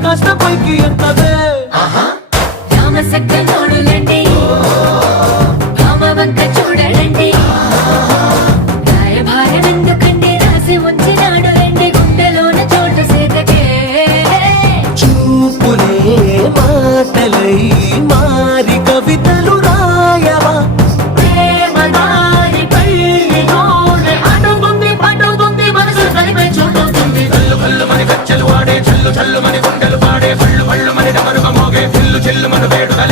కాస్త పైకి ఎత్తవే రామసక్కనోడులండి రామవంక చూడలండి రాయభారం ఎందుకండి రాసి ఉంచినాడు రండి గుండెలోన చోటు సేతకే చూపులే మాటలై మారి కవితలు రాయవా ప్రేమదారి పల్లిలోనే అడుగుంది పడుతుంది మనసు తనిపై చూడుతుంది కల్లు కల్లు మని గజ్జలు వాడే చల్లు చల్లు మని గుండెలు పాడే పళ్ళు పళ్ళు మని డమరుగ మోగే చిల్లు చిల్లు మన వేడు